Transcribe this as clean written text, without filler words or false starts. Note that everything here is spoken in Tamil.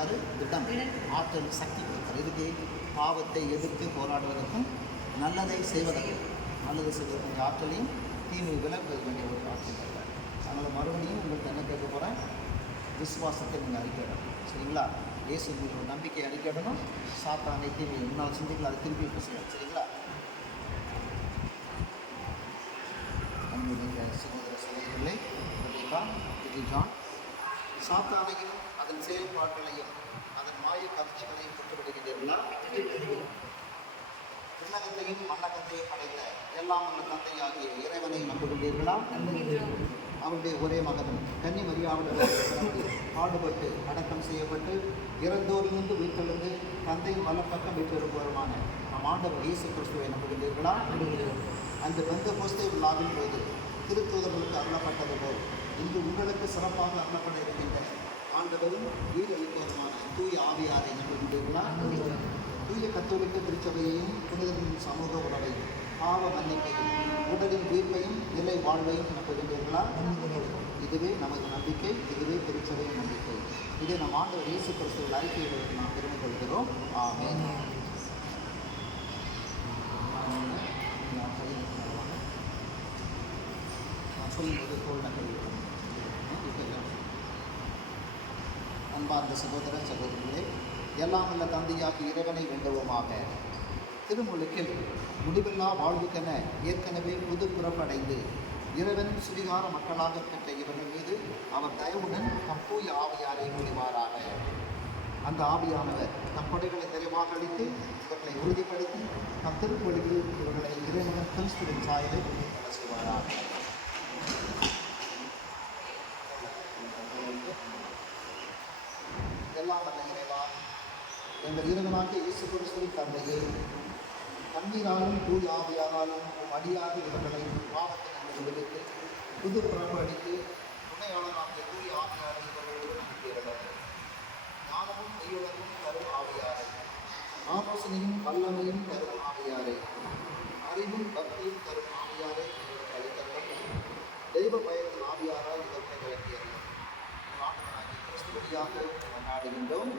கொடுத்தாரு? திடம், ஆற்றல், சக்தி கொடுத்தாரு. இதுக்கு பாவத்தை எதிர்த்து போராடுவதற்கும் நல்லதை செய்வதற்கும் கொஞ்சம் ஆற்றலையும் தீமை விளக்குவது வேண்டிய ஒரு ஆற்றல் கொடுத்தார். அதனால் மறுபடியும் உங்களுக்கு என்ன கேட்க போகிறேன், விசுவாசத்தை நீங்கள் அறிக்கையிடணும். சரிங்களா? இயேசு ஒரு நம்பிக்கை அறிக்கையிடணும். சாத்தானை தீமை முன்னால் சிந்திக்கலாம், அதை திருப்பி இப்போ செய்யணும். சரிங்களா? நம்முடைய சகோதர சகோதரர்களே, இது ஜான் சாத்தானையும் அதன் செயல்பாடுகளையும் அதன் மாய கட்சிகளையும் விட்டுவிடுகின்றீர்களா? விண்ணகத்தையும் மண்ணகத்தையும் படைத்த எல்லாம் அந்த தந்தையாகிய இறைவனை நம்புகின்றீர்களா? அவருடைய ஒரே மகனும் கன்னி மரியாவுடன் பாடுபட்டு அடக்கம் செய்யப்பட்டு இறந்தோரிலிருந்து வீட்டிலிருந்து தந்தையின் வலப்பக்கம் வீட்டிருப்பவருமான நம் ஆண்டவர் இயேசு கிறிஸ்துவை நம்புகின்றீர்களா? அந்த பெந்தெகோஸ்தே விழாவின் போது திருத்தூதர்களுக்கு அருளப்பட்டது போல் இன்று உங்களுக்கு சிறப்பாக அருளப்பட இருக்கின்ற ஆண்டவரும் உயிரளிப்பவருமான தூய ஆவியாரை நம்புகின்றீர்களா? தூய கத்தோலிக்க திருச்சபையையும் புனிதர்களின் சமூக உறவையும் பாவ மன்னிப்பையும் உடலின் உயிர்ப்பையும் நிலை வாழ்வையும் நம்புகின்றீர்களா? இதுவே நமது நம்பிக்கை, இதுவே திருச்சபையின் நம்பிக்கை. இதை நம் ஆண்டவர் இயேசு கிறிஸ்துவின் அறிக்கையிலிருந்து நாம் பெருமை கொள்கிறோம். ஆமென். நான் சொல்லும்போது தோல் நகல் அன்பார்ந்த சகோதர சகோதரிகளே, எல்லாம் உள்ள தந்தையாகி இறைவனை வேண்டுவோமாக. திருமுழுக்கில் முடிவில்லா வாழ்வுக்கென ஏற்கனவே புது புறப்படைந்து இறைவனின் சுவிகார மக்களாக பெற்ற இவர்கள் மீது அவர் தயவுடன் தம் தூய ஆவியாரை முடிவாராக. அந்த ஆவியானவர் தம் படைகளை நிறைவாக அளித்து இவர்களை உறுதிப்படுத்தி தம் திருப்பொழிவில் இவர்களை இறைவன் கிறிஸ்துவின் சாயலை கொண்டு செய்வாராக. எல்லாம் வல்ல இறைவா, எங்கள் இறைவனாகிய இயேசு கிறிஸ்துவின் தந்தையே, கண்ணீராலும் தூய் ஆவியாராலும் அடியாக இவர்களை பாவத்தின் அன்பு விடுவித்து புது பிறப்பு அடித்து துணையாளராகிய தூய் ஆவியாரை இவர்களோடு நம்பியிருந்தோம். ஞானமும் மெய்யுணர்வும் தரும் ஆவியாரை, ஆலோசனையும் வல்லமையும் தரும் ஆவியாரை, அறிவும் பக்தியும் தரும் ஆவியாரை இவர்கள் அளித்தவர்கள் தெய்வ பயனின் ஆவியாரால் இவர்களை விளக்கியர்கள். கிறிஸ்துவடியாக கொண்டாடுகின்றோம்.